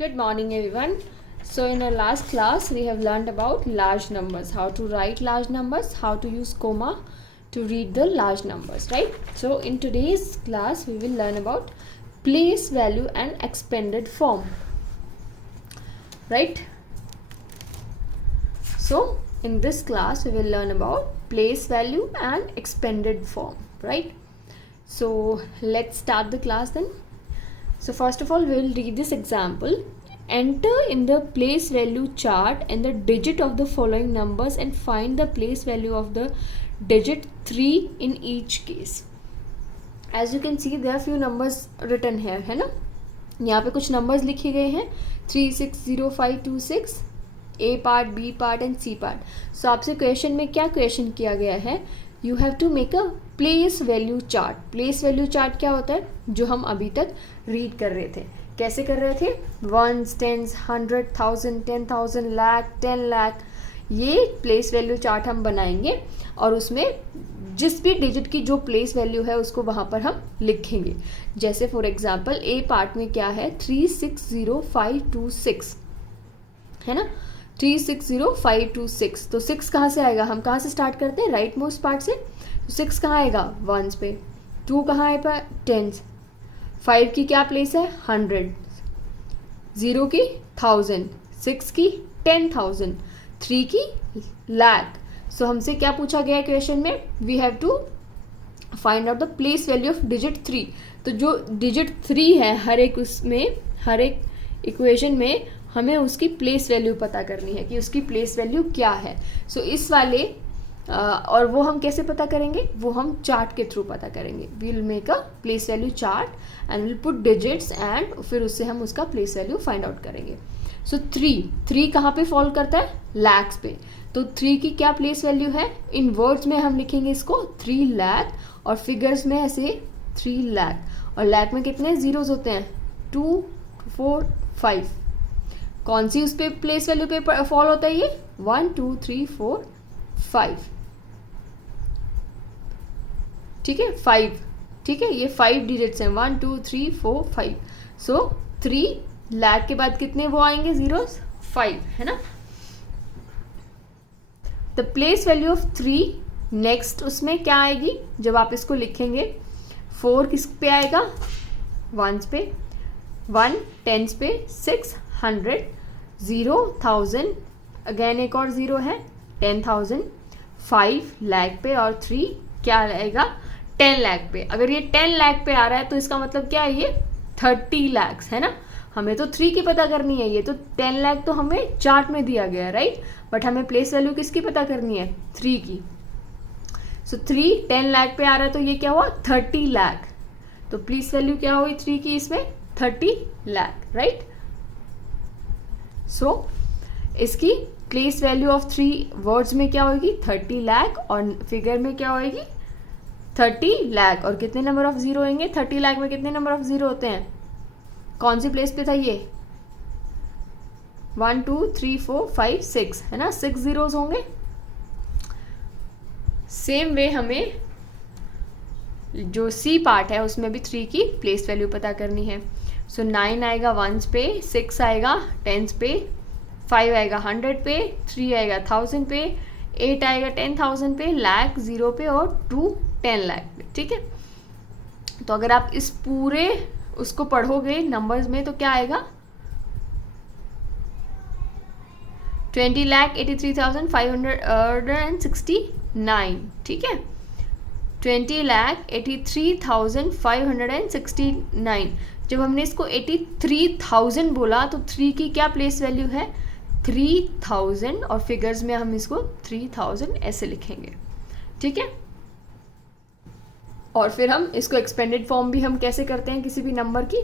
Good morning, everyone. So, in our last class, we have learned about large numbers, how to write large numbers, how to use comma to read the large numbers, right? So, in today's class, we will learn about place value and expanded form, right? So, in this class, we will learn about place value and expanded form, right? So, let's start the class then. So first of all, we will read this example. Enter in the place value chart and the digit of the following numbers and find the place value of the digit 3 in each case. As you can see, there are few numbers written here, है ना? यहाँ पे कुछ numbers लिखे गए हैं 360526, A part, B part and C part. So आपसे question में क्या क्वेश्चन किया गया है? You have to make a place value chart. place value chart क्या होता है? जो हम अभी तक रीड कर रहे थे. कैसे कर रहे थे? Ones, tens, 100, 1000, 10,000, lakh, 10 lakh. ये प्लेस वैल्यू चार्ट हम बनाएंगे और उसमें जिस भी डिजिट की जो प्लेस वैल्यू है उसको वहाँ पर हम लिखेंगे. जैसे फॉर एग्जांपल ए पार्ट में क्या है? 360526 है ना? 360526. तो 6 कहाँ से आएगा? हम कहाँ से स्टार्ट करते हैं? राइट मोस्ट पार्ट से. तो 6 कहाँ आएगा? वंस पे. 2 कहाँ आएगा? टेंस. 5 की क्या प्लेस है? 100. 0 की 1000. 6 की 10,000. 3 की लाख. सो हमसे क्या पूछा गया क्वेश्चन में? We have to find out the place value of digit 3. तो जो डिजिट 3 है हर एक उसमें, हर एक इक्वेशन में हमें उसकी प्लेस वैल्यू पता करनी है कि उसकी प्लेस वैल्यू क्या है. सो इस वाले और वो हम कैसे पता करेंगे? वो हम चार्ट के थ्रू पता करेंगे. We will make a place value chart and will put digits and फिर उससे हम उसका प्लेस वैल्यू फाइंड आउट करेंगे. सो 3 कहाँ पे फॉल करता है? लैक्स पे. तो 3 की क्या प्लेस वैल्यू है? इन वर्ड्स में हम लिखेंगे इसको 3 लाख और फिगर्स में ऐसे 3 लाख. और लाख में कितने जीरोज होते हैं? 2, 4, 5. कौन सी उस पे प्लेस वैल्यू पे फॉल होता है? ये 1, 2, 3, 4, 5. ठीक है, 5. ठीक है, ये 5 डिजिट्स हैं. 1, 2, 3, 4, 5. सो 3 लाख के बाद कितने वो आएंगे जीरोस? 5 है ना. The place value of 3 next उसमें क्या आएगी जब आप इसको लिखेंगे? 4 किस पे आएगा? वंस पे. 1 टेंस पे. 6 100. 0 1000. अगेन एक और 0 है 10,000. 5 लाख पे और 3 क्या आएगा? 10 लाख पे. अगर ये 10 लाख पे आ रहा है तो इसका मतलब क्या है? ये 30 लाख है ना. हमें तो 3 की पता करनी है. ये तो 10 लाख तो हमें चार्ट में दिया गया है, राइट. बट हमें प्लेस वैल्यू किसकी पता करनी है? 3 की. सो 3 10 लाख पे आ रहा है तो ये क्या हुआ? 30 लाख. तो प्लेस वैल्यू क्या हुई 3 की इसमें? 30 लाख, राइट. सो इसकी प्लेस वैल्यू ऑफ 3 वर्ड्स में क्या होगी? 30 लाख और फिगर में क्या होगी? 30 लाख. और कितने नंबर ऑफ जीरो होंगे? 30 लाख में कितने नंबर ऑफ जीरो होते हैं? कौन सी प्लेस पे था ये? 1, 2, 3, 4, 5, 6 है ना. 6 जीरोस होंगे. सेम वे हमें जो सी पार्ट है उसमें भी 3 की प्लेस वैल्यू पता करनी है. सो 9 आएगा वंस पे. 6 आएगा टेंस पे. 5 आएगा 100 पे. 3 आएगा 1000 पे. 8 आएगा 10,000 पे. लाख 0 पे और 2 10 लाख पे. ठीक है. तो अगर आप इस पूरे उसको पढ़ोगे नंबर्स में तो क्या आएगा? 20,83,569. ठीक है, 20,83,569. जब हमने इसको 83,000 बोला तो 3 की क्या प्लेस वैल्यू है? 3,000 और फिगर्स में हम इसको 3,000 ऐसे लिखेंगे. ठीक है. और फिर हम इसको एक्सपेंडेड फॉर्म भी हम कैसे करते हैं किसी भी नंबर की?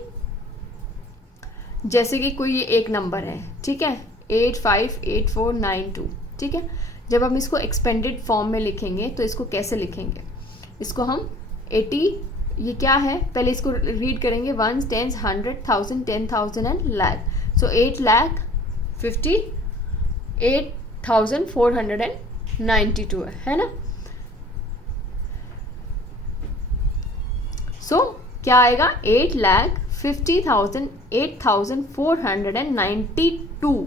जैसे कि कोई एक नंबर है, ठीक है, 858492. ठीक है. जब हम इसको एक्सपेंडेड फॉर्म में लिखेंगे तो इसको कैसे लिखेंगे? इसको हम 80, ये क्या है पहले इसको रीड करेंगे. 1 10 100 1000 10,000 एंड लाख. सो 8,58,492 है ना. सो क्या आएगा? 8,58,492 50,000, 8,492।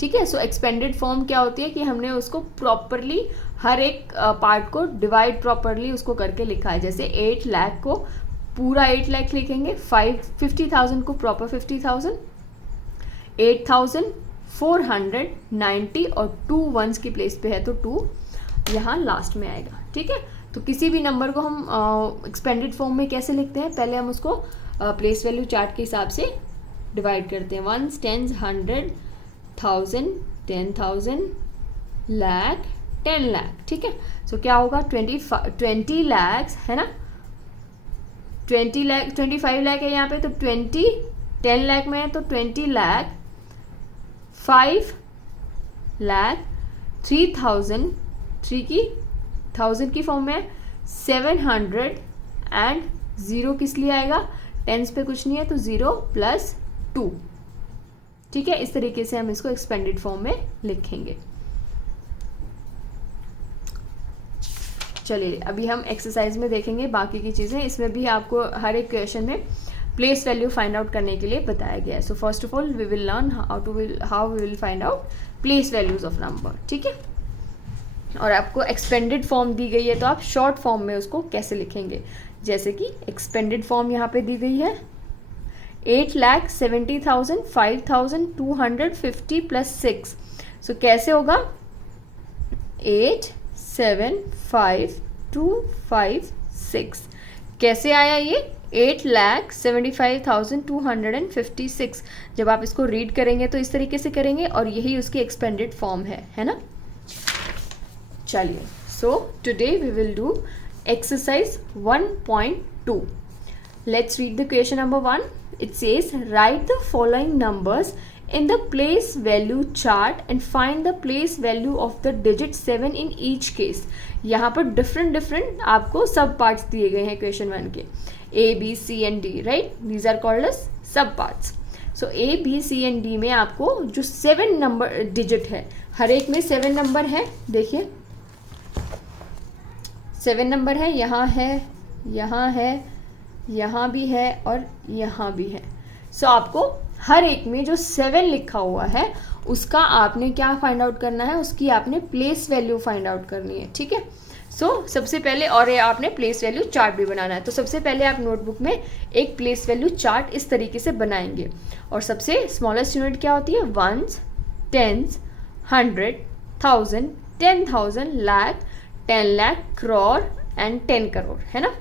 ठीक है, सो एक्सपेंडेड फॉर्म क्या होती है कि हमने उसको प्रॉपरली हर एक पार्ट को डिवाइड प्रॉपरली उसको करके लिखा है। जैसे 8 लाख को पूरा 8 लाख लिखेंगे, 50,000 को प्रॉपर 50,000, 8,490 और 2 वंस की प्लेस पे है तो 2 यहाँ लास्ट में आएगा। ठीक है, तो किसी भी नंबर को हम एक्सपेंडेड फॉर्म में कैसे लिखते हैं, पहले हम उसको प्लेस वैल्यू चार्ट के हिसाब से डिवाइड करते हैं। 1s, 10s, 100, 1000, 10,000, lakh, 10 lakh. ठीक है, सो क्या होगा 20 लैक्स है ना, 20 लाख, 25 लाख है यहाँ पे, तो 10 लाख में है तो 20 लाख, 5 लाख, 3,000, 3 की 1000 की फॉर्म में 700 एंड 0 किस लिए आएगा, टेंस पे कुछ नहीं है तो 0 + 2। ठीक है, इस तरीके से हम इसको एक्सपेंडेड फॉर्म में लिखेंगे। चलिए अभी हम एक्सरसाइज में देखेंगे बाकी की चीज़ें। इसमें भी आपको हर एक क्वेश्चन में प्लेस वैल्यू फाइंड आउट करने के लिए बताया गया है। So first of all we will learn how we will find out place values of number. ठीक है, और आपको एक्सपेंडेड फॉर्म दी गई है तो आप शॉर्ट फॉर्म में उसको कैसे लिखेंगे, जैसे कि एक्सपेंडेड फॉर्म यहाँ पे दी गई है 8,70,000, 5,250 + 6। सो कैसे होगा 8,7,5,2,5,6। कैसे आया ये 8,75,256। जब आप इसको रीड करेंगे तो इस तरीके से करेंगे और यही उसकी एक्सपेंडेड फॉर्म है ना। चलिए, so today we will do exercise 1.2। Let's read the question number 1. It says write the following numbers in the place value chart and find the place value of the digit 7 in each case. यहाँ पर different आपको सब parts दिए गए हैं question 1 के, A, B, C and D, right? These are called as sub parts. So A, B, C and D में आपको जो 7 नंबर डिजिट है, हर एक में 7 नंबर है। देखिए 7 नंबर है, यहाँ है, यहाँ है, यहाँ भी है और यहाँ भी है। सो आपको हर एक में जो 7 लिखा हुआ है उसका आपने क्या फाइंड आउट करना है, उसकी आपने प्लेस वैल्यू फाइंड आउट करनी है। ठीक है, सो सबसे पहले, और आपने प्लेस वैल्यू चार्ट भी बनाना है। तो सबसे पहले आप नोटबुक में एक प्लेस वैल्यू चार्ट इस तरीके से बनाएंगे। और सबसे स्मॉलेस्ट यूनिट क्या होती है, 1s, 10s, 100, 1000, 10,000, lakh, 10 lakh, crore and 10 crore, है ना।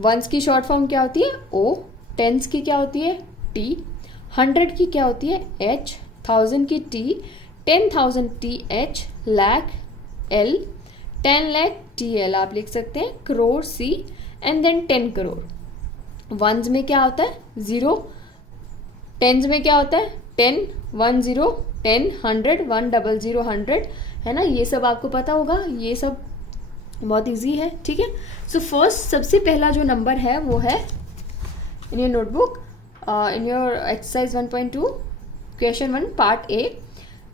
1s की शॉर्ट फॉर्म क्या होती है O, 10s की क्या होती है T, 100 की क्या होती है H, 1000 की T, 10,000 TH, lakh L, 10 lakh TL आप लिख सकते हैं, crore C and then 10 crore. 1s में क्या होता है 0, 10s में क्या होता है 10, 1 0, 10, 100, 100, 100, है ना। ये सब आपको पता होगा, ये सब बहुत इजी है। ठीक है, सो फर्स्ट सबसे पहला जो नंबर है वो है in your notebook, in your exercise 1.2 question 1 part A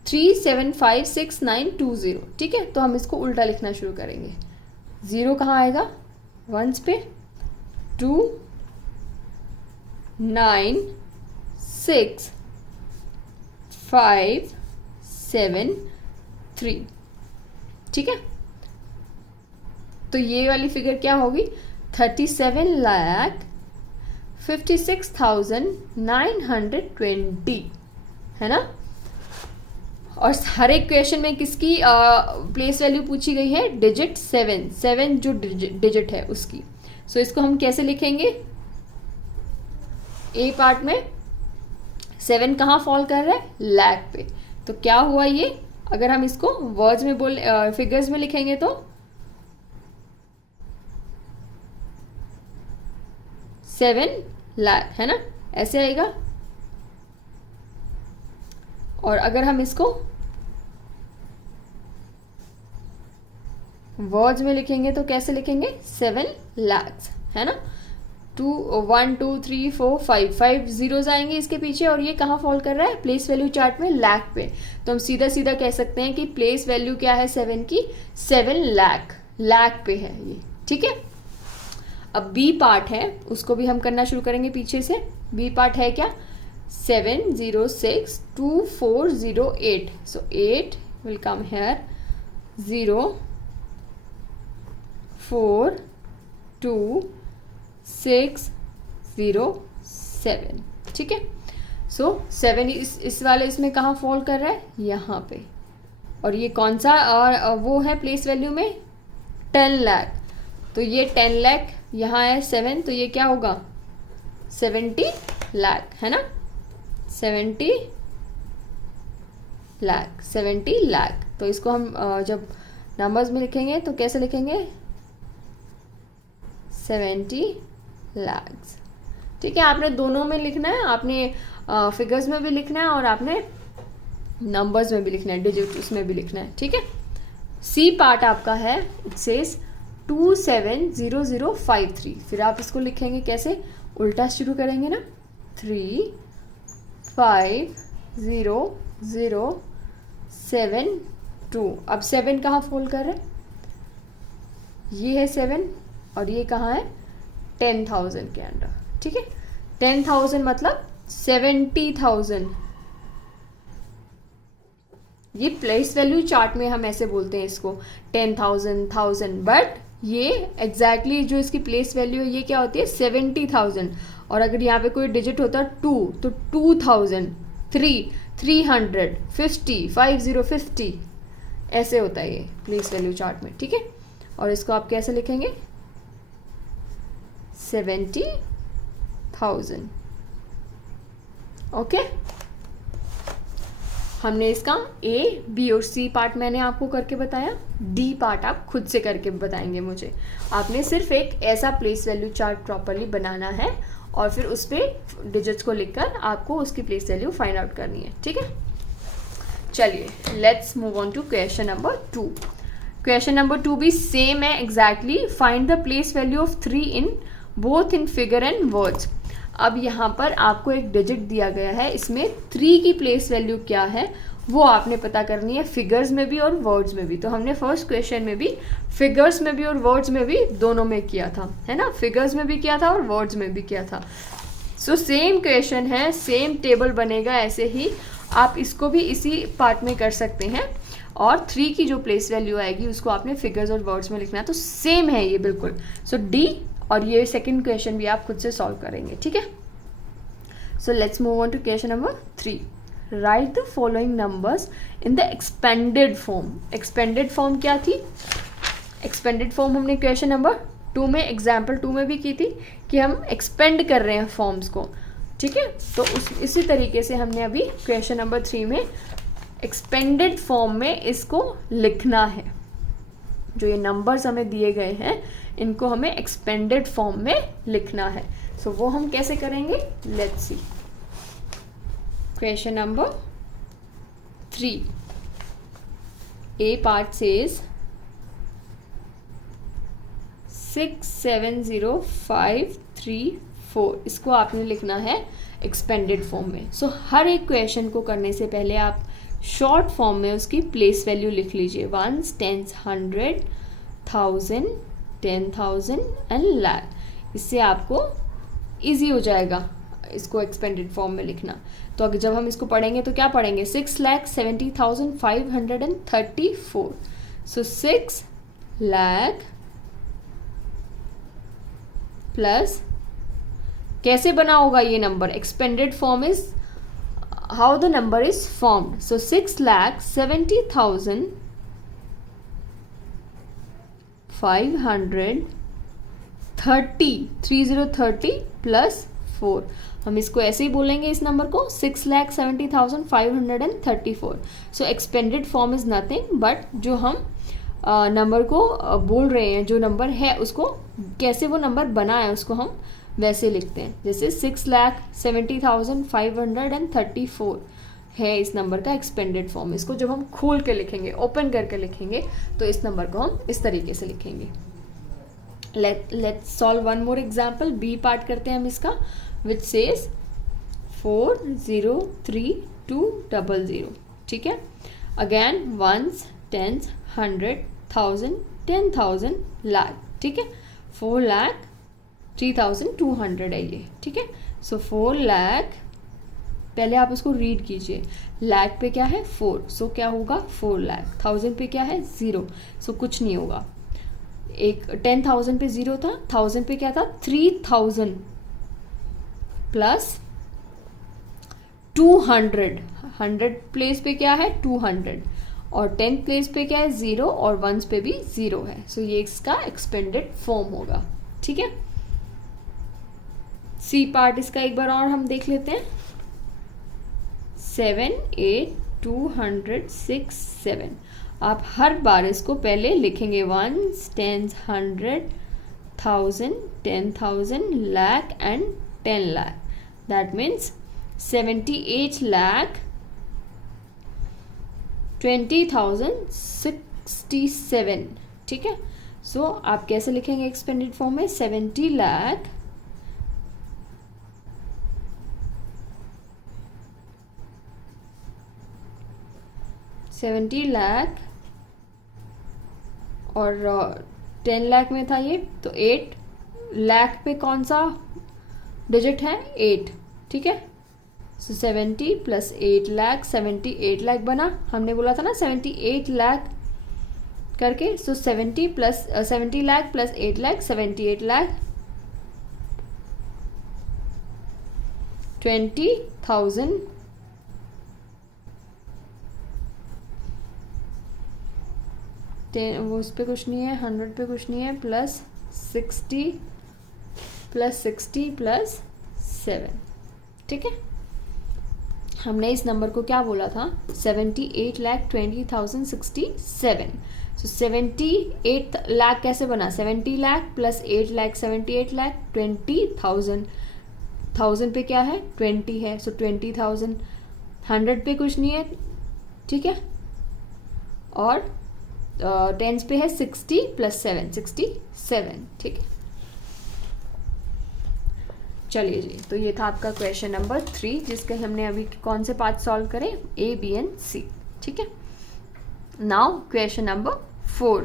3756920। ठीक है, तो हम इसको उल्टा लिखना शुरू करेंगे। 0 कहाँ आएगा 1s पे, 2 9 6 5 7 3। ठीक है, तो ये वाली फिगर क्या होगी 37,56,920, है ना। और हर एक क्वेश्चन में किसकी प्लेस वैल्यू पूछी गई है, डिजिट 7 जो डिजिट है उसकी। सो इसको हम कैसे लिखेंगे, ए पार्ट में 7 कहाँ फॉल कर रहा है, लाख पे। तो क्या हुआ ये, अगर हम इसको वर्ड्स में फिगर्स में लिखेंगे तो 7 लाख, है ना, ऐसे आएगा। और अगर हम इसको वर्ड्स में लिखेंगे तो कैसे लिखेंगे 7 लाख, है ना। 1 2 3 4 5 जीरोज आएंगे इसके पीछे, और ये कहाँ फॉल कर रहा है प्लेस वैल्यू चार्ट में, लाख पे। तो हम सीधा सीधा कह सकते हैं कि प्लेस वैल्यू क्या है 7 की, 7 लाख पे है ये। ठीक है, अब बी पार्ट है उसको भी हम करना शुरू करेंगे पीछे से। बी पार्ट है क्या, 7062408. So 8 will come here, 0 4 2 6 0 7. ठीक है. सो 7 इस वाले इसमें कहाँ फॉल कर रहा है, यहाँ पे. और ये कौन सा और वो है प्लेस वैल्यू में 10 लाख. तो ये 10 लाख यहाँ है 7, तो ये क्या होगा 70 लाख, है ना. 70 लाख. तो इसको हम जब नंबर्स में लिखेंगे तो कैसे लिखेंगे, 70 लाख. ठीक है. आपने दोनों में लिखना है, आपने फिगर्स में भी लिखना है और आपने नंबर्स में भी लिखना है, डिजिट उसमें भी लिखना है. ठीक है. सी पार्ट आपका है, इट सेज 270053. फिर आप इसको लिखेंगे कैसे, उल्टा शुरू करेंगे ना, 3 5 0 0 7 2. अब 7 कहाँ फोल्ड कर रहे हैं, ये है 7 और ये कहाँ है 10,000 के अंदर. ठीक है. 10,000 मतलब 70,000. ये प्लेस वैल्यू चार्ट में हम ऐसे बोलते हैं इसको 10,000 1000, बट ये एग्जैक्टली जो इसकी प्लेस वैल्यू है ये क्या होती है 70,000. और अगर यहाँ पे कोई डिजिट होता है 2 तो 2,000, 3 300, 50 50 ऐसे होता है ये प्लेस वैल्यू चार्ट में. ठीक है. और इसको आप कैसे लिखेंगे 70,000. ओके. हमने इसका ए बी और सी पार्ट मैंने आपको करके बताया, डी पार्ट आप खुद से करके बताएंगे मुझे. आपने सिर्फ एक ऐसा प्लेस वैल्यू चार्ट प्रॉपरली बनाना है और फिर उस पर डिजिट्स को लिखकर आपको उसकी प्लेस वैल्यू फाइंड आउट करनी है. ठीक है. चलिए let's move on to question number 2. Question number 2 भी सेम है exactly. Find the place value of 3 in both in figure and words. अब यहाँ पर आपको एक डिजिट दिया गया है, इसमें 3 की प्लेस वैल्यू क्या है वो आपने पता करनी है फिगर्स में भी और वर्ड्स में भी. तो हमने फर्स्ट क्वेश्चन में भी फिगर्स में भी और वर्ड्स में भी दोनों में किया था, है ना. फिगर्स में भी किया था और वर्ड्स में भी किया था. सो सेम क्वेश्चन है, सेम टेबल बनेगा. ऐसे ही आप इसको भी इसी पार्ट में कर सकते हैं. और 3 की जो प्लेस वैल्यू आएगी उसको आपने फिगर्स और वर्ड्स में लिखना है. तो सेम है ये बिल्कुल. सो डी और ये सेकंड क्वेश्चन भी आप खुद से सॉल्व करेंगे. ठीक है. So let's move on to question number 3. Write the following numbers in the expanded form. Expanded form क्या थी, एक्सपेंडेड फॉर्म हमने क्वेश्चन नंबर 2 में एग्जाम्पल 2 में भी की थी कि हम एक्सपेंड कर रहे हैं फॉर्म्स को. ठीक है. तो इसी तरीके से हमने अभी क्वेश्चन नंबर 3 में एक्सपेंडेड फॉर्म में इसको लिखना है. जो ये नंबर्स हमें दिए गए हैं इनको हमें एक्सपेंडेड फॉर्म में लिखना है. सो वो हम कैसे करेंगे, let's see. Question number 3 A part says 670534. इसको आपने लिखना है एक्सपेंडेड फॉर्म में. सो हर एक क्वेश्चन को करने से पहले आप शॉर्ट फॉर्म में उसकी प्लेस वैल्यू लिख लीजिए. 1s, 10s, 100, 1000, 10,000 and lakh. इससे आपको इजी हो जाएगा इसको एक्सपेंडेड फॉर्म में लिखना. तो अगर जब हम इसको पढ़ेंगे तो क्या पढ़ेंगे, 6,70,534. सो 6 लाख प्लस कैसे बना होगा ये number, expanded form is how the number is formed. So 6,70,530 plus 4. हम इसको ऐसे ही बोलेंगे इस नंबर को 6,70,534. So expanded form is nothing but जो हम नंबर को बोल रहे हैं, जो नंबर है उसको कैसे वो नंबर बना है उसको हम वैसे लिखते हैं. जैसे 6,70,534 है इस नंबर का एक्सपेंडेड फॉर्म. इसको जब हम खोल के लिखेंगे, ओपन करके लिखेंगे तो इस नंबर को हम इस तरीके से लिखेंगे. Let's solve one more example. B part करते हैं हम इसका, विच सेज 403,200. ठीक है. Again 1s, 10s, 100, 1000, 10,000, lakh. ठीक है. 4,03,200 है ये. ठीक है. सो 4 लाख, पहले आप उसको रीड कीजिए, लाख पे क्या है 4, सो क्या होगा 4 लाख, 1000 पे क्या है 0, सो कुछ नहीं होगा। एक 10,000 पे 0 था, 1000 पे क्या था 3000 प्लस 200, 100 प्लेस पे क्या है 200, और 10 प्लेस पे क्या है 0, और 1s पे भी 0 है। सो ये इसका एक्सपेंडेड फॉर्म होगा। ठीक है, सी पार्ट इसका एक बार और हम देख लेते हैं। 7 8 200 6 7, आप हर बार इसको पहले लिखेंगे 1s 10s 100 1000 10,000 lakh and 10 lakh, that means 78 lakh 20,067। ठीक है, सो आप कैसे लिखेंगे एक्सपेंडेड फॉर्म में 70 लाख 70 लाख और 10 लाख में था ये, तो 8 लाख पे कौन सा डिजिट है 8। ठीक है, सो 70 प्लस 8 लाख, 78 लाख बना, हमने बोला था ना 78 लाख करके, सो 70 लाख प्लस 8 लाख 78 लाख 20,000 वो उस पर कुछ नहीं है, 100 पे कुछ नहीं है, प्लस 60 प्लस 60 प्लस 7। ठीक है, हमने इस नंबर को क्या बोला था 78 लाख 20,067। सो 78 लाख कैसे बना 70 लाख प्लस 8 लाख 78 लाख 20,000, 1000 पे क्या है 20 है, सो 20,000, 100 पे कुछ नहीं है। ठीक है, और टेंस पे है 60 प्लस 7 67। ठीक है, चलिए जी, तो ये था आपका क्वेश्चन नंबर 3, जिसके हमने अभी कौन से पार्ट सॉल्व करें A, B एंड C। ठीक है, now question number 4,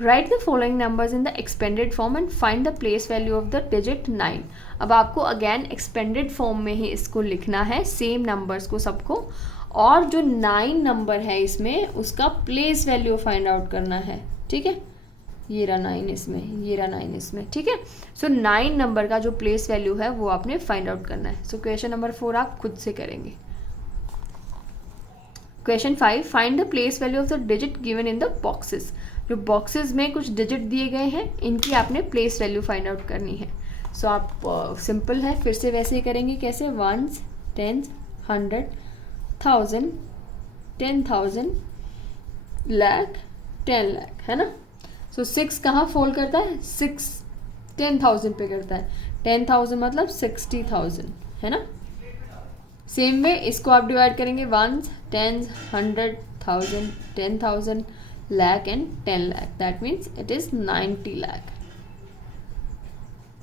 right the following numbers in the expanded form and find the place value of the digit 9। अब आपको अगेन एक्सपेंडेड फॉर्म में ही इसको लिखना है, सेम नंबर्स को सबको, और जो 9 नंबर है इसमें उसका प्लेस वैल्यू फाइंड आउट करना है। ठीक है, ये रहा 9 इसमें, ये रहा 9 इसमें। ठीक है, सो 9 नंबर का जो प्लेस वैल्यू है वो आपने फाइंड आउट करना है। सो क्वेश्चन नंबर 4 आप खुद से करेंगे। Question 5, find the place value of the digit given in the boxes. जो बॉक्सेस में कुछ डिजिट दिए गए हैं इनकी आपने प्लेस वैल्यू फाइंड आउट करनी है। सो आप सिंपल है, फिर से वैसे ही करेंगे, कैसे 1s 10s 100 1000 10,000 लाख 10 लाख, है ना। सो 6 कहाँ फॉल करता है 6 10,000 पे करता है, 10,000 मतलब 60,000, है ना। सेम वे इसको आप डिवाइड करेंगे 1s 10s 100 1000 10,000 lakh and 10 lakh, that means it is 90 lakh.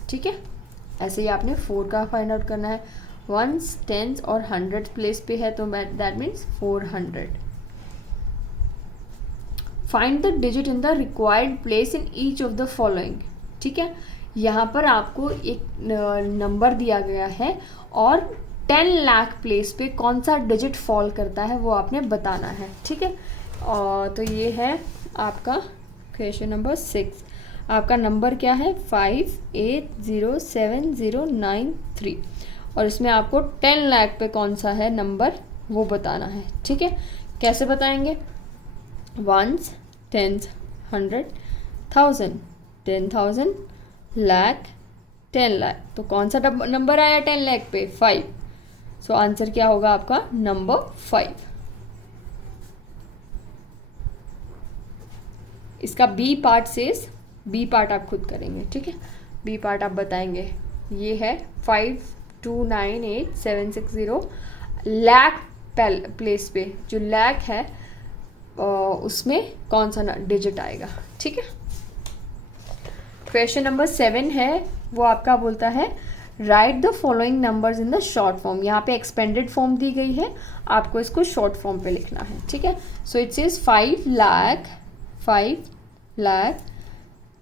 ठीक है, ऐसे ही आपने 4 का फाइंड आउट करना है, 1s 10s और 100 प्लेस पे है तो that means 400। Find the digit in the required place in each of the following. ठीक है, यहाँ पर आपको एक नंबर दिया गया है और 10 लाख प्लेस पे कौन सा डिजिट फॉल करता है वो आपने बताना है। ठीक है, और तो ये है आपका क्वेश्चन नंबर 6। आपका नंबर क्या है 580709 और इसमें आपको 10 लाख पे कौन सा है नंबर वो बताना है। ठीक है, कैसे बताएंगे 1s 10s 100 1000 10,000 लाख 10 लाख, तो कौन सा नंबर आया 10 लाख पे 5। सो आंसर क्या होगा आपका नंबर 5। इसका B part says, B part आप खुद करेंगे। ठीक है, बी पार्ट आप बताएंगे, ये है 5298760 लाख प्लेस पे जो लाख है उसमें कौन सा डिजिट आएगा। ठीक है, क्वेश्चन नंबर 7 है, वो आपका बोलता है right the following numbers in the short form. यहाँ पे एक्सपेंडेड फॉर्म दी गई है, आपको इसको शॉर्ट फॉर्म पे लिखना है। ठीक है, सो इट इज 5 लाख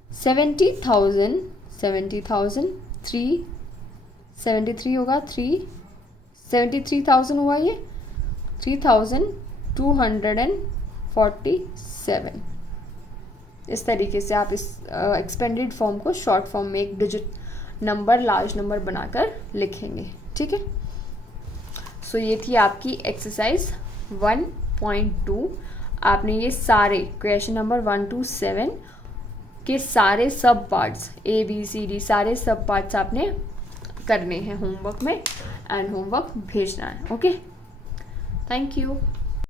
70,000 3 73 होगा 73,000 हुआ ये 3,247। इस तरीके से आप इस एक्सपेंडेड फॉर्म को शॉर्ट फॉर्म में एक डिजिट नंबर लार्ज नंबर बनाकर लिखेंगे। ठीक है, सो ये थी आपकी एक्सरसाइज 1.2। आपने ये सारे क्वेश्चन नंबर 1 to 7 के सारे सब पार्ट्स ABCD सारे सब पार्ट्स आपने करने हैं होमवर्क में, एंड होमवर्क भेजना है। Okay, thank you.